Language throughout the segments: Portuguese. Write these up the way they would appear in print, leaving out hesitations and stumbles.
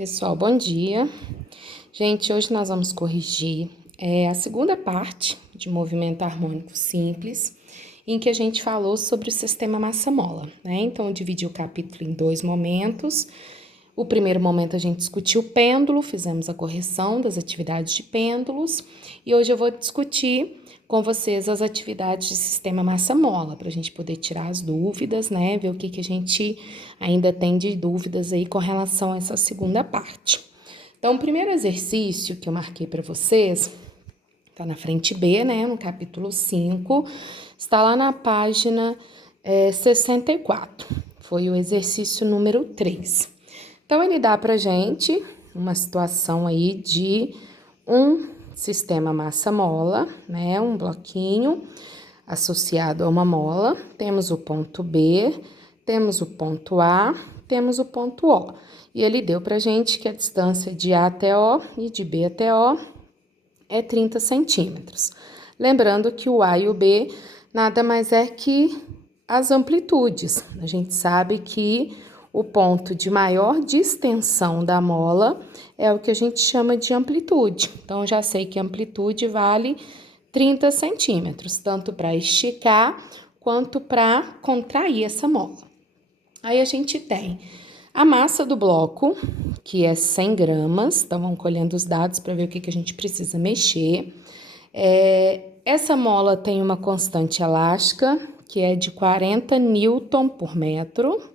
Pessoal, bom dia. Gente, hoje nós vamos corrigir a segunda parte de movimento harmônico simples, em que a gente falou sobre o sistema massa-mola, né? Então, eu dividi o capítulo em dois momentos. O primeiro momento a gente discutiu o pêndulo, fizemos a correção das atividades de pêndulos, e hoje eu vou discutir com vocês as atividades de sistema massa-mola, para a gente poder tirar as dúvidas, né? Ver o que a gente ainda tem de dúvidas aí com relação a essa segunda parte. Então, o primeiro exercício que eu marquei para vocês, tá na frente B, né? No capítulo 5, está lá na página 64. Foi o exercício número 3. Então, ele dá pra gente uma situação aí de um sistema massa-mola, né? Um bloquinho associado a uma mola. Temos o ponto B, temos o ponto A, temos o ponto O. E ele deu pra gente que a distância de A até O e de B até O é 30 centímetros. Lembrando que o A e o B nada mais é que as amplitudes. A gente sabe que o ponto de maior distensão da mola é o que a gente chama de amplitude. Então, já sei que a amplitude vale 30 centímetros, tanto para esticar quanto para contrair essa mola. Aí a gente tem a massa do bloco, que é 100 gramas. Então, vamos colhendo os dados para ver o que a gente precisa mexer. Essa mola tem uma constante elástica, que é de 40 newton por metro,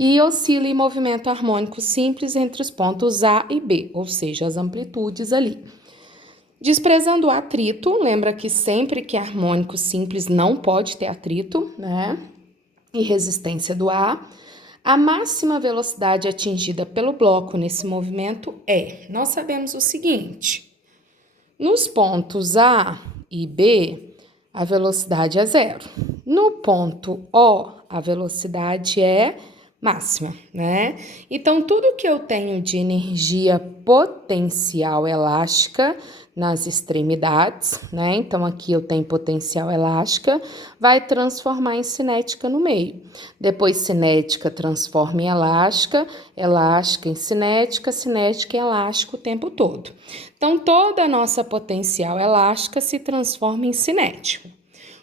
e oscila em movimento harmônico simples entre os pontos A e B, ou seja, as amplitudes ali. Desprezando o atrito, lembra que sempre que é harmônico simples não pode ter atrito, né? E resistência do A. A máxima velocidade atingida pelo bloco nesse movimento nós sabemos o seguinte: nos pontos A e B, a velocidade é 0. No ponto O, a velocidade é máxima, né? Então, tudo que eu tenho de energia potencial elástica nas extremidades, né? Então, aqui eu tenho potencial elástica, vai transformar em cinética no meio. Depois, cinética transforma em elástica, elástica em cinética, cinética em elástico o tempo todo. Então, toda a nossa potencial elástica se transforma em cinético.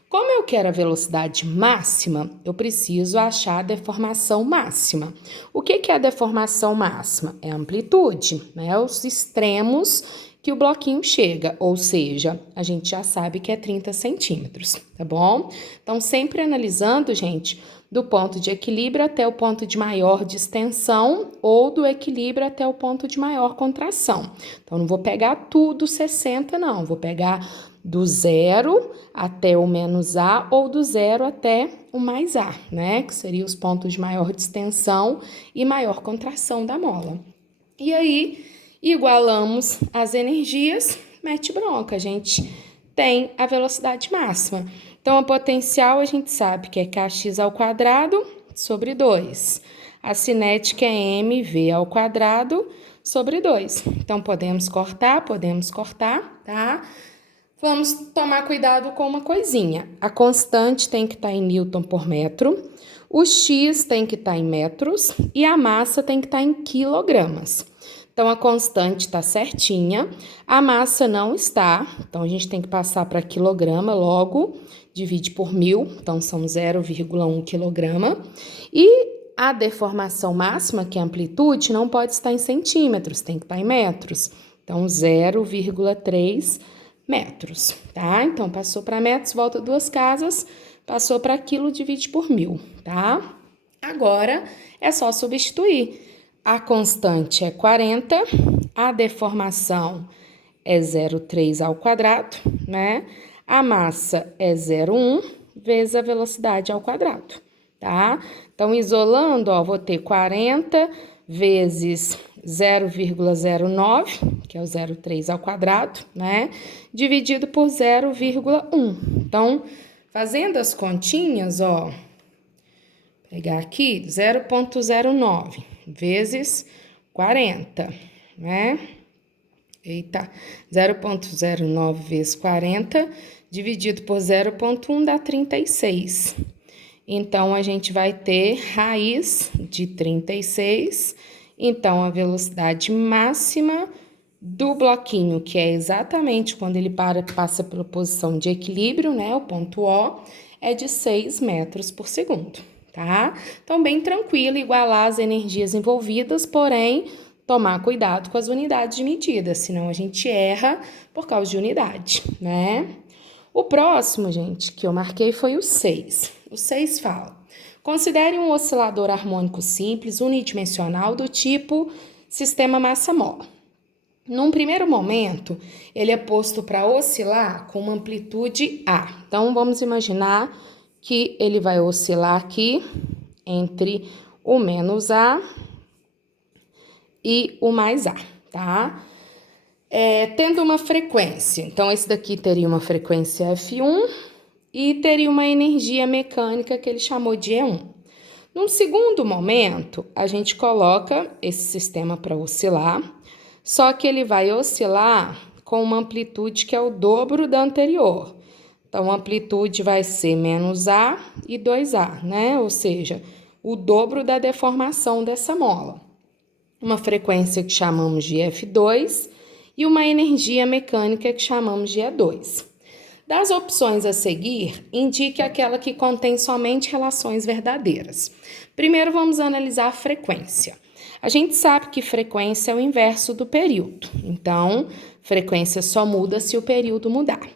Como eu quero a velocidade máxima, eu preciso achar a deformação máxima. O que é a deformação máxima? É a amplitude, né? Os extremos que o bloquinho chega, ou seja, a gente já sabe que é 30 centímetros, tá bom? Então, sempre analisando, gente, do ponto de equilíbrio até o ponto de maior distensão ou do equilíbrio até o ponto de maior contração. Então, não vou pegar tudo 60, não. Vou pegar do 0 até o menos A ou do 0 até o mais A, né? Que seriam os pontos de maior distensão e maior contração da mola. E aí, igualamos as energias, mete bronca. A gente tem a velocidade máxima. Então, a potencial a gente sabe que é kx ao quadrado sobre 2. A cinética é mv ao quadrado sobre 2. Então, podemos cortar, tá? Vamos tomar cuidado com uma coisinha. A constante tem que estar em newton por metro, o x tem que estar em metros e a massa tem que estar em quilogramas. Então, a constante está certinha, a massa não está, então a gente tem que passar para quilograma logo, divide por 1000, então são 0,1 quilograma. E a deformação máxima, que é a amplitude, não pode estar em centímetros, tem que estar em metros. Então, 0,3 metros, tá? Então, passou para metros, volta duas casas, passou para quilo, divide por 1000, tá? Agora, é só substituir. A constante é 40, a deformação é 0,3 ao quadrado, né? A massa é 0,1 vezes a velocidade ao quadrado, tá? Então, isolando, ó, vou ter 40 vezes 0,09, que é o 0,3 ao quadrado, né? Dividido por 0,1. Então, fazendo as continhas, ó, pegar aqui 0,09 vezes 40, né? Eita, 0,09 vezes 40 dividido por 0,1 dá 36. Então, a gente vai ter raiz de 36 Então, a velocidade máxima do bloquinho, que é exatamente quando ele passa pela posição de equilíbrio, né, o ponto O, é de 6 metros por segundo, tá? Então, bem tranquilo, igualar as energias envolvidas, porém, tomar cuidado com as unidades de medida, senão a gente erra por causa de unidade, né? O próximo, gente, que eu marquei foi o 6. O 6 fala: considere um oscilador harmônico simples unidimensional do tipo sistema massa-mola. Num primeiro momento, ele é posto para oscilar com uma amplitude A. Então, vamos imaginar que ele vai oscilar aqui entre o menos A e o mais A, tá? Tendo uma frequência, então esse daqui teria uma frequência F1 e teria uma energia mecânica que ele chamou de E1. Num segundo momento, a gente coloca esse sistema para oscilar, só que ele vai oscilar com uma amplitude que é o dobro da anterior. Então, a amplitude vai ser menos A e 2A, né? Ou seja, o dobro da deformação dessa mola. Uma frequência que chamamos de F2 e uma energia mecânica que chamamos de E2. Das opções a seguir, indique aquela que contém somente relações verdadeiras. Primeiro, vamos analisar a frequência. A gente sabe que frequência é o inverso do período. Então, frequência só muda se o período mudar.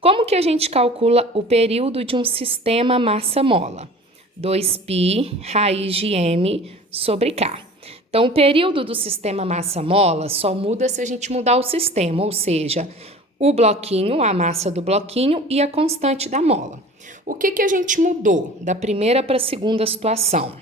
Como que a gente calcula o período de um sistema massa-mola? 2π raiz de m sobre k. Então, o período do sistema massa-mola só muda se a gente mudar o sistema, ou seja, o bloquinho, a massa do bloquinho e a constante da mola. O que a gente mudou da primeira para a segunda situação?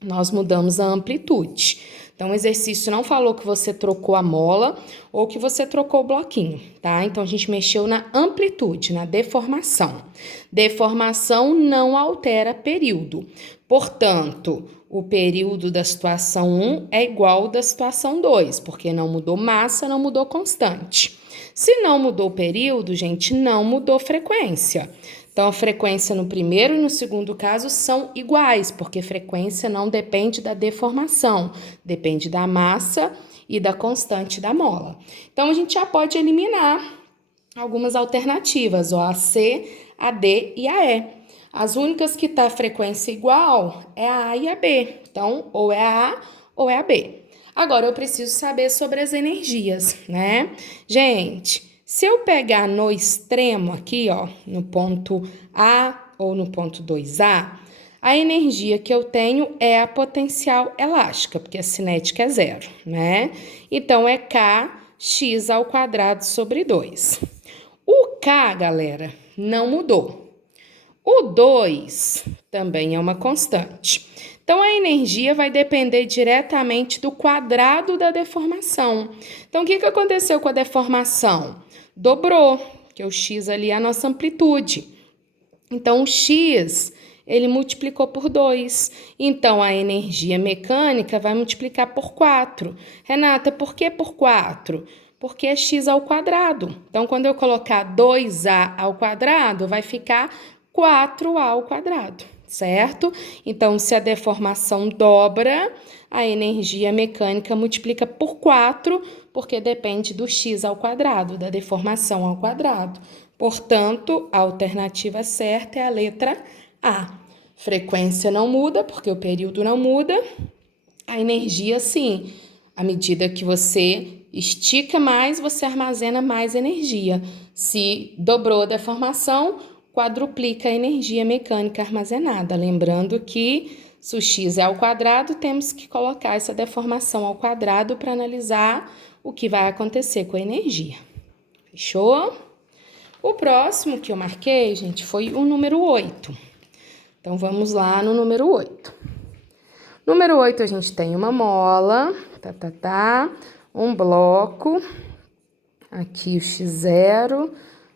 Nós mudamos a amplitude. Então, o exercício não falou que você trocou a mola ou que você trocou o bloquinho, tá? Então, a gente mexeu na amplitude, na deformação. Deformação não altera período. Portanto, o período da situação 1 é igual ao da situação 2, porque não mudou massa, não mudou constante. Se não mudou período, gente, não mudou frequência. Então, a frequência no primeiro e no segundo caso são iguais, porque frequência não depende da deformação, depende da massa e da constante da mola. Então, a gente já pode eliminar algumas alternativas, ó, a C, a D e a E. As únicas que tá a frequência igual é a A e a B. Então, ou é a A ou é a B. Agora, eu preciso saber sobre as energias, né? Gente, se eu pegar no extremo aqui, ó, no ponto A ou no ponto 2A, a energia que eu tenho é a potencial elástica, porque a cinética é zero, né? Então, é kx ao quadrado sobre 2. O K, galera, não mudou. O 2 também é uma constante. Então, a energia vai depender diretamente do quadrado da deformação. Então, o que aconteceu com a deformação? Dobrou, que o x ali é a nossa amplitude. Então, o x, ele multiplicou por 2. Então, a energia mecânica vai multiplicar por 4. Renata, por que por 4? Porque é x ao quadrado. Então, quando eu colocar 2a ao quadrado, vai ficar 4a ao quadrado, certo? Então, se a deformação dobra, a energia mecânica multiplica por 4, porque depende do x ao quadrado, da deformação ao quadrado. Portanto, a alternativa certa é a letra A. Frequência não muda, porque o período não muda. A energia, sim. À medida que você estica mais, você armazena mais energia. Se dobrou a deformação, quadruplica a energia mecânica armazenada. Lembrando que se o x é ao quadrado, temos que colocar essa deformação ao quadrado para analisar o que vai acontecer com a energia. Fechou? O próximo que eu marquei, gente, foi o número 8. Então, vamos lá no número 8. Número 8, a gente tem uma mola, um bloco, aqui o x0,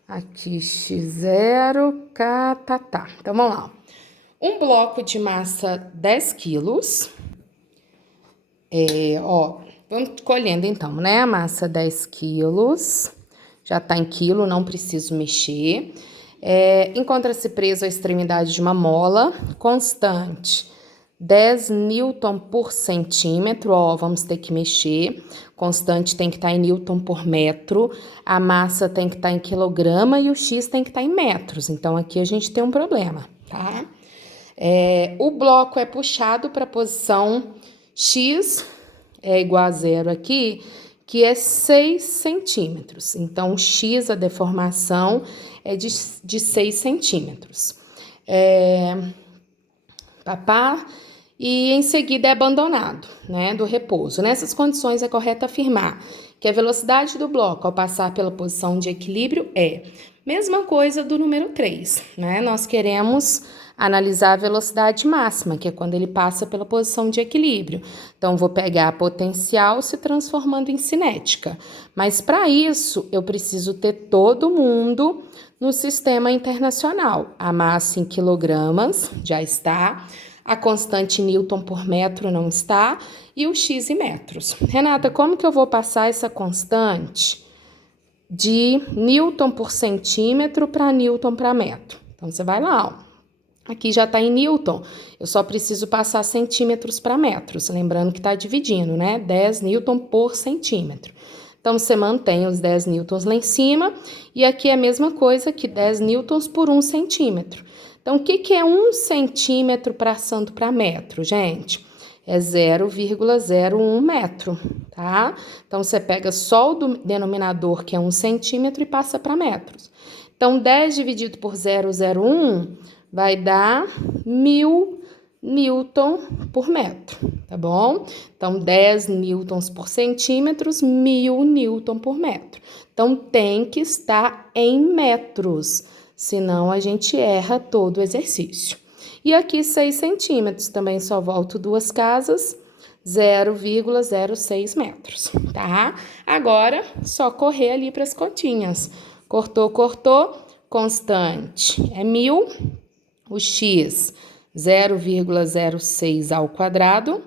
aqui x0, Então, vamos lá. Um bloco de massa 10 quilos. Vamos colhendo então, né? A massa 10 quilos. Já tá em quilo, não preciso mexer. Encontra-se preso à extremidade de uma mola constante 10 newton por centímetro, ó, vamos ter que mexer. Constante tem que estar em newton por metro, a massa tem que estar em quilograma e o x tem que estar em metros. Então, aqui a gente tem um problema, tá? O bloco é puxado para a posição x, é igual a zero aqui, que é 6 centímetros. Então, x, a deformação, é de 6 centímetros. Papá, e em seguida é abandonado, né, do repouso. Nessas condições, é correto afirmar que a velocidade do bloco ao passar pela posição de equilíbrio é mesma coisa do número 3, né? Nós queremos analisar a velocidade máxima, que é quando ele passa pela posição de equilíbrio. Então, vou pegar a potencial se transformando em cinética. Mas, para isso, eu preciso ter todo mundo no sistema internacional. A massa em quilogramas já está, a constante newton por metro não está e o x em metros. Renata, como que eu vou passar essa constante de newton por centímetro para newton para metro? Então, você vai lá, ó. Aqui já está em newton, eu só preciso passar centímetros para metros, lembrando que está dividindo, né? 10 newton por centímetro. Então, você mantém os 10 newtons lá em cima, e aqui é a mesma coisa que 10 newtons por 1 centímetro. Então, o que é 1 centímetro passando para metro, gente? É 0,01 metro, tá? Então, você pega só o denominador, que é 1 centímetro, e passa para metros. Então, 10 dividido por 0,01 vai dar 1000 newton por metro, tá bom? Então, 10 newtons por centímetros, 1000 newton por metro. Então, tem que estar em metros, senão a gente erra todo o exercício. E aqui, 6 centímetros, também só volto duas casas, 0,06 metros, tá? Agora, só correr ali para as continhas. Cortou, cortou, constante é 1000, o x 0,06 ao quadrado,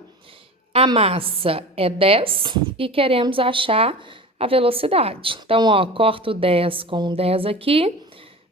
a massa é 10 e queremos achar a velocidade. Então, ó, corto 10 com 10 aqui,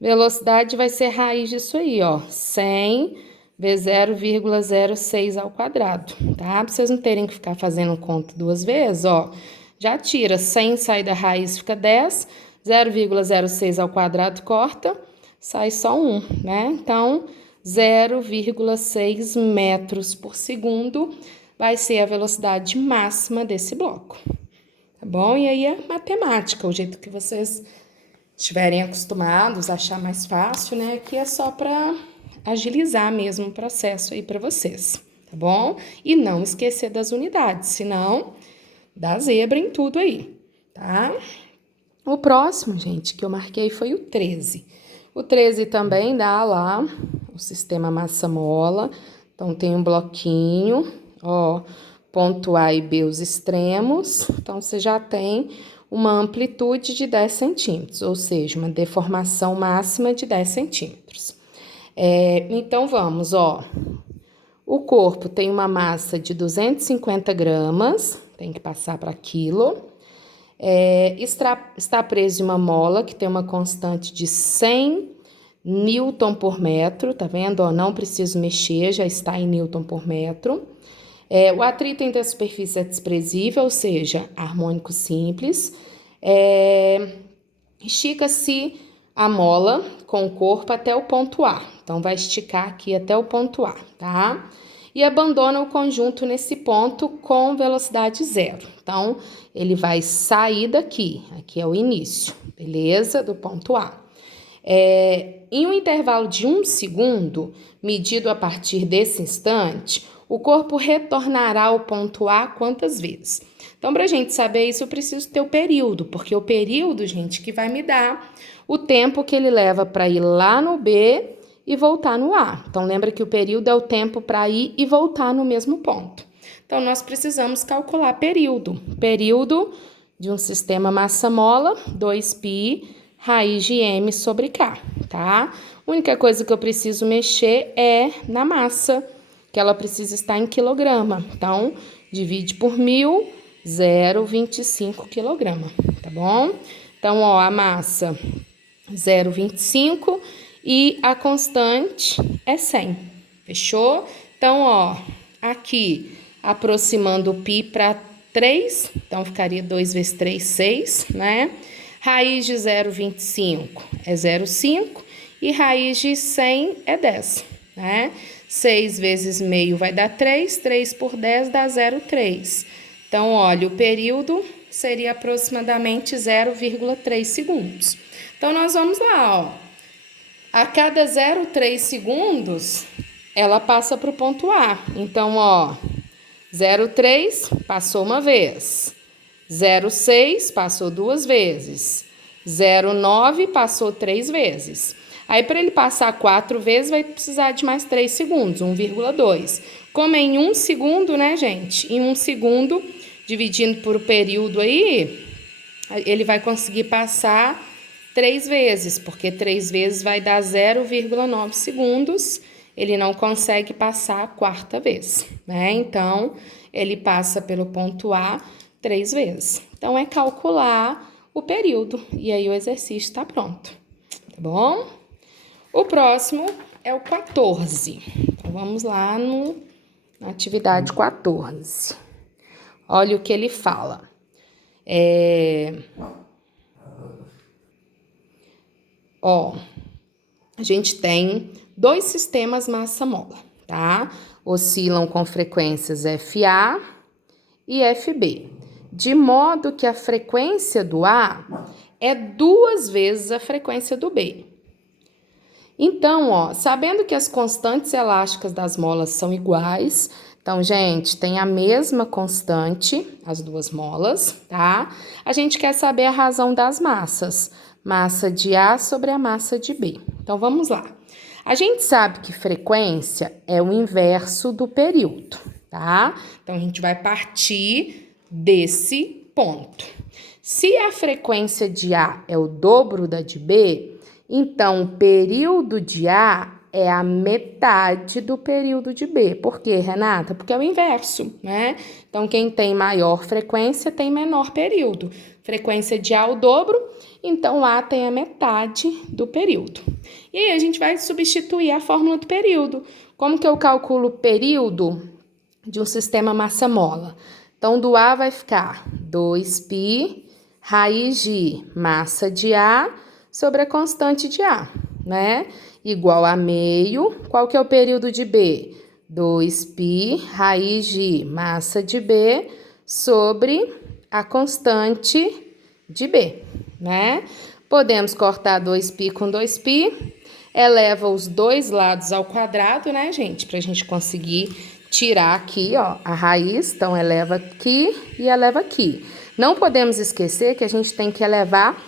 velocidade vai ser raiz disso aí, ó, 100 vezes 0,06 ao quadrado, tá? Pra vocês não terem que ficar fazendo conta duas vezes, ó, já tira 100, sai da raiz, fica 10, 0,06 ao quadrado corta, sai só 1, né? Então, 0,6 metros por segundo vai ser a velocidade máxima desse bloco, tá bom? E aí é matemática, o jeito que vocês estiverem acostumados, achar mais fácil, né? Aqui é só para agilizar mesmo o processo aí para vocês, tá bom? E não esquecer das unidades, senão dá zebra em tudo aí, tá? O próximo, gente, que eu marquei foi o 13. O 13 também dá lá o sistema massa-mola. Então, tem um bloquinho, ó, ponto A e B os extremos. Então, você já tem uma amplitude de 10 centímetros, ou seja, uma deformação máxima de 10 centímetros. Então, vamos, ó. O corpo tem uma massa de 250 gramas, tem que passar para quilo. Está preso em uma mola que tem uma constante de 100 newton por metro, tá vendo? Ó, não preciso mexer, já está em newton por metro. O atrito entre a superfície é desprezível, ou seja, harmônico simples. Estica-se a mola com o corpo até o ponto A. Então, vai esticar aqui até o ponto A, tá? E abandona o conjunto nesse ponto com velocidade zero. Então, ele vai sair daqui. Aqui é o início, beleza? Do ponto A. Em um intervalo de 1 segundo, medido a partir desse instante, o corpo retornará ao ponto A quantas vezes? Então, para a gente saber isso, eu preciso ter o período, porque o período, gente, que vai me dar o tempo que ele leva para ir lá no B e voltar no A. Então, lembra que o período é o tempo para ir e voltar no mesmo ponto. Então, nós precisamos calcular período. Período de um sistema massa-mola, 2π raiz de m sobre k, tá? A única coisa que eu preciso mexer é na massa, que ela precisa estar em quilograma. Então, divide por 1000, 0,25 quilograma, tá bom? Então, ó, a massa 0,25 e a constante é 100, fechou? Então, ó, Aqui, aproximando o π para 3, então ficaria 2 vezes 3, 6, né? Raiz de 0,25 é 0,5 e raiz de 100 é 10, né? 6 vezes meio vai dar 3, 3 por 10 dá 0,3. Então, olha, o período seria aproximadamente 0,3 segundos. Então, nós vamos lá, ó. A cada 0,3 segundos, ela passa para o ponto A. Então, ó, 0,3 passou uma vez, 0,6 passou 2 vezes, 0,9 passou 3 vezes. Aí, para ele passar 4 vezes, vai precisar de mais 3 segundos, 1,2. Como é em 1 segundo, né, gente? Em 1 segundo, dividindo por período aí, ele vai conseguir passar 3 vezes, porque 3 vezes vai dar 0,9 segundos. Ele não consegue passar a quarta vez, né? Então, ele passa pelo ponto A 3 vezes. Então, é calcular o período. E aí, o exercício está pronto, tá bom? O próximo é o 14. Então, vamos lá na atividade 14. Olha o que ele fala. A gente tem 2 sistemas massa-mola, tá? Oscilam com frequências FA e FB, de modo que a frequência do A é 2 vezes a frequência do B. Então, ó, sabendo que as constantes elásticas das molas são iguais, então, gente, tem a mesma constante, as duas molas, tá? A gente quer saber a razão das massas, massa de A sobre a massa de B. Então, vamos lá. A gente sabe que frequência é o inverso do período, tá? Então, a gente vai partir desse ponto. Se a frequência de A é o dobro da de B, então, o período de A é a metade do período de B. Por quê, Renata? Porque é o inverso, né? Então, quem tem maior frequência tem menor período. Frequência de A é o dobro, então A tem a metade do período. E aí, a gente vai substituir a fórmula do período. Como que eu calculo o período de um sistema massa-mola? Então, do A vai ficar 2π raiz de massa de A sobre a constante de A, né? Igual a meio. Qual que é o período de B? 2π raiz de massa de B sobre a constante de B, né? Podemos cortar 2π com 2π, eleva os dois lados ao quadrado, né, gente? Pra gente conseguir tirar aqui, ó, a raiz. Então, eleva aqui e eleva aqui. Não podemos esquecer que a gente tem que elevar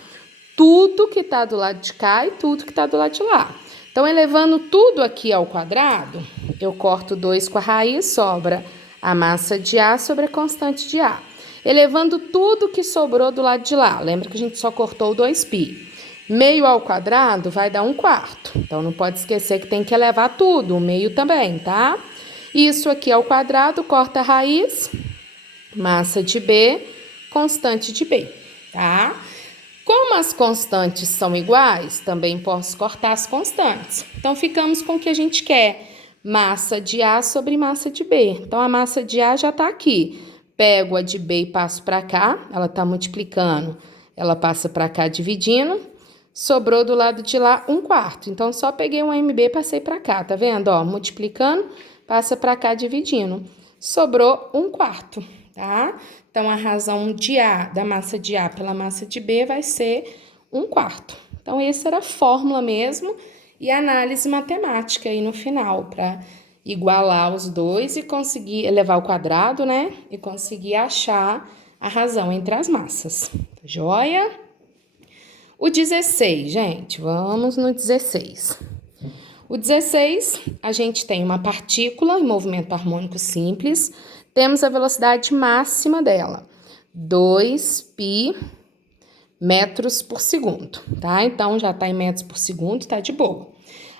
tudo que está do lado de cá e tudo que está do lado de lá. Então, elevando tudo aqui ao quadrado, eu corto 2 com a raiz, sobra a massa de A sobre a constante de A. Elevando tudo que sobrou do lado de lá, lembra que a gente só cortou o 2π. Meio ao quadrado vai dar 1/4. Então, não pode esquecer que tem que elevar tudo, o meio também, tá? Isso aqui ao quadrado, corta a raiz, massa de B, constante de B, tá? Como as constantes são iguais, também posso cortar as constantes. Então, ficamos com o que a gente quer. Massa de A sobre massa de B. Então, a massa de A já está aqui. Pego a de B e passo para cá. Ela está multiplicando. Ela passa para cá dividindo. Sobrou do lado de lá 1/4. Então, só peguei um MB e passei para cá. Tá vendo? Ó, multiplicando, passa para cá dividindo. Sobrou 1/4, tá? Então, a razão de A, da massa de A pela massa de B vai ser 1/4. Então, essa era a fórmula mesmo e a análise matemática aí no final, para igualar os dois e conseguir elevar ao quadrado, né? E conseguir achar a razão entre as massas. Joia? O 16, gente, vamos no 16. O 16, a gente tem uma partícula em movimento harmônico simples. Temos a velocidade máxima dela, 2π metros por segundo, tá? Então, já tá em metros por segundo, tá de boa.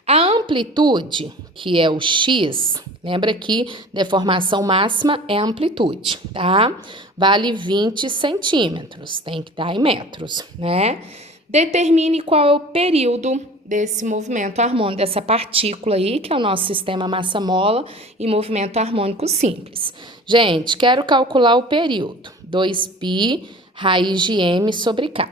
A amplitude, que é o x, lembra que deformação máxima é amplitude, tá? Vale 20 centímetros, tem que estar em metros, né? Determine qual é o período desse movimento harmônico, dessa partícula aí, que é o nosso sistema massa-mola e movimento harmônico simples. Gente, quero calcular o período. 2π raiz de m sobre k.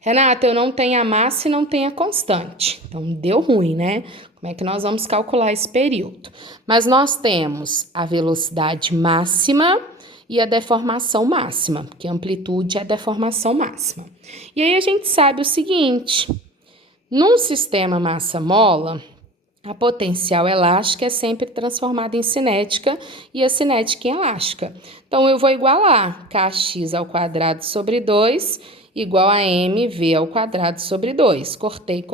Renata, eu não tenho a massa e não tenho a constante. Então, deu ruim, né? Como é que nós vamos calcular esse período? Mas nós temos a velocidade máxima e a deformação máxima, porque amplitude é a deformação máxima. E aí a gente sabe o seguinte: num sistema massa-mola, a potencial elástica é sempre transformada em cinética e a cinética em elástica. Então, eu vou igualar kx ao quadrado sobre 2 igual a mv ao quadrado sobre 2. Cortei.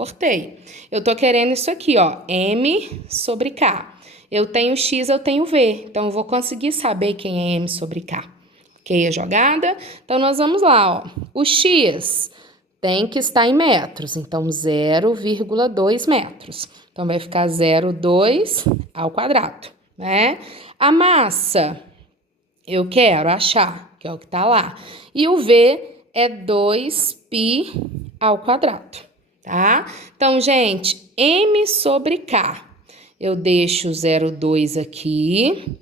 Eu tô querendo isso aqui, ó, m sobre k. Eu tenho x, eu tenho v. Então, eu vou conseguir saber quem é m sobre k. Ok, a jogada? Então, nós vamos lá, ó. O x tem que estar em metros, então 0,2 metros. Então, vai ficar 0,2 ao quadrado, né? A massa, eu quero achar, que é o que tá lá. E o V é 2π ao quadrado, tá? Então, gente, M sobre K. Eu deixo 0,2 aqui.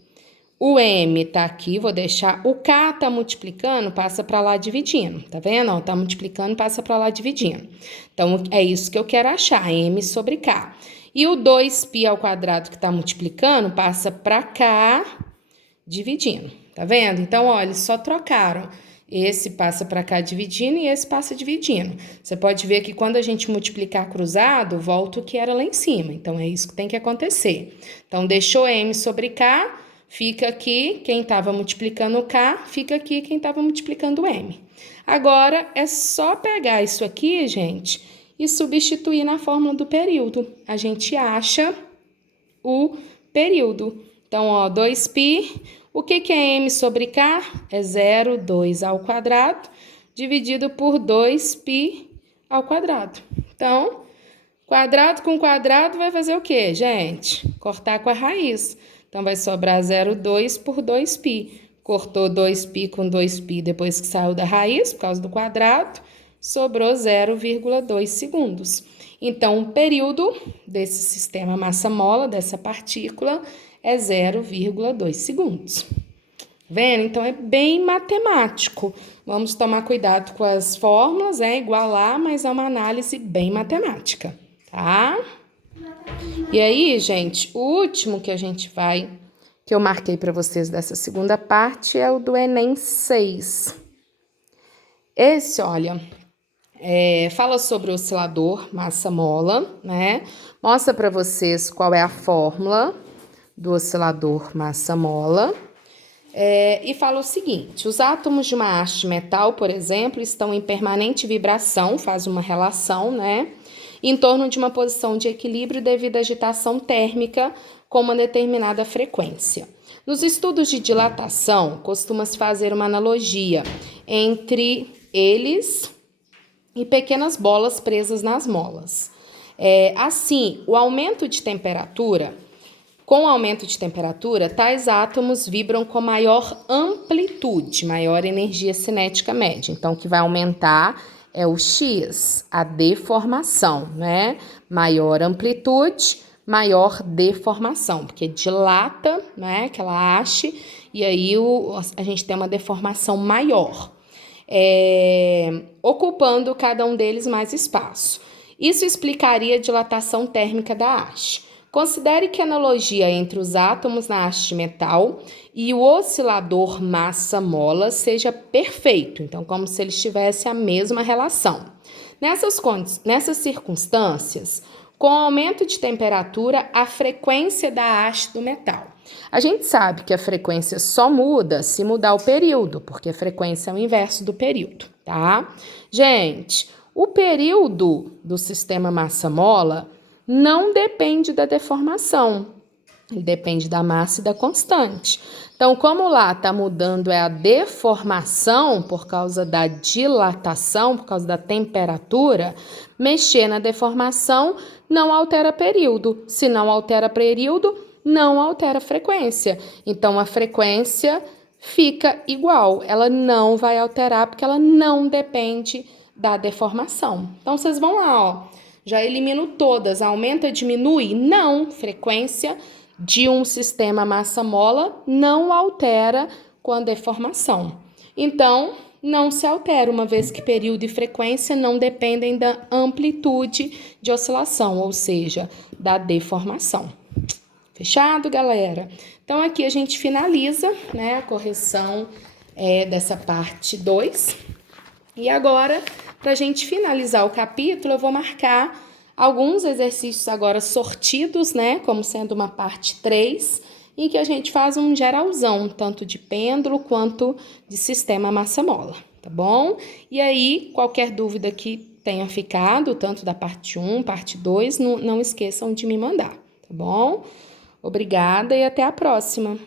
O M tá aqui, vou deixar. O K tá multiplicando, passa para lá dividindo. Tá vendo? Ó, tá multiplicando, passa para lá dividindo. Então, é isso que eu quero achar, M sobre K. E o 2π ao quadrado que tá multiplicando, passa para cá dividindo. Tá vendo? Então, olha, eles só trocaram. Esse passa para cá dividindo e esse passa dividindo. Você pode ver que quando a gente multiplicar cruzado, volta o que era lá em cima. Então, é isso que tem que acontecer. Então, deixou M sobre K, fica aqui quem estava multiplicando o K, fica aqui quem estava multiplicando o M. Agora, é só pegar isso aqui, gente, e substituir na fórmula do período. A gente acha o período. Então, ó, 2π, o que é m sobre k? É 0,2 ao quadrado, dividido por 2π ao quadrado. Então, quadrado com quadrado vai fazer o quê, gente? Cortar com a raiz. Então, vai sobrar 0,2 por 2π. Cortou 2π com 2π depois que saiu da raiz, por causa do quadrado, sobrou 0,2 segundos. Então, o período desse sistema massa-mola, dessa partícula, é 0,2 segundos. Vendo? Então, é bem matemático. Vamos tomar cuidado com as fórmulas, igualar, mas é uma análise bem matemática, tá? E aí, gente, o último que a gente vai, que eu marquei para vocês dessa segunda parte, é o do Enem 6. Esse, olha, fala sobre o oscilador massa-mola, né? Mostra para vocês qual é a fórmula do oscilador massa-mola. E fala o seguinte: os átomos de uma haste de metal, por exemplo, estão em permanente vibração, faz uma relação, né? Em torno de uma posição de equilíbrio devido à agitação térmica com uma determinada frequência. Nos estudos de dilatação, costuma-se fazer uma analogia entre eles e pequenas bolas presas nas molas. Assim, com o aumento de temperatura, tais átomos vibram com maior amplitude, maior energia cinética média. Então, o que vai aumentar é o X, a deformação, né? Maior amplitude, maior deformação, porque dilata, né, aquela haste, e aí a gente tem uma deformação maior, ocupando cada um deles mais espaço. Isso explicaria a dilatação térmica da haste. Considere que a analogia entre os átomos na haste de metal e o oscilador massa-mola seja perfeito, então como se eles tivessem a mesma relação. Nessas circunstâncias, com o aumento de temperatura, a frequência da haste do metal. A gente sabe que a frequência só muda se mudar o período, porque a frequência é o inverso do período, tá? Gente, o período do sistema massa-mola não depende da deformação, ele depende da massa e da constante. Então, como lá está mudando a deformação por causa da dilatação, por causa da temperatura, mexer na deformação não altera período. Se não altera período, não altera frequência. Então, a frequência fica igual, ela não vai alterar porque ela não depende da deformação. Então, vocês vão lá, ó. Já elimino todas, aumenta, diminui? Não, frequência de um sistema massa-mola não altera com a deformação. Então, não se altera, uma vez que período e frequência não dependem da amplitude de oscilação, ou seja, da deformação. Fechado, galera? Então, aqui a gente finaliza, né, a correção dessa parte 2. E agora, para a gente finalizar o capítulo, eu vou marcar alguns exercícios agora sortidos, né, como sendo uma parte 3, em que a gente faz um geralzão, tanto de pêndulo quanto de sistema massa-mola, tá bom? E aí, qualquer dúvida que tenha ficado, tanto da parte 1, parte 2, não esqueçam de me mandar, tá bom? Obrigada e até a próxima!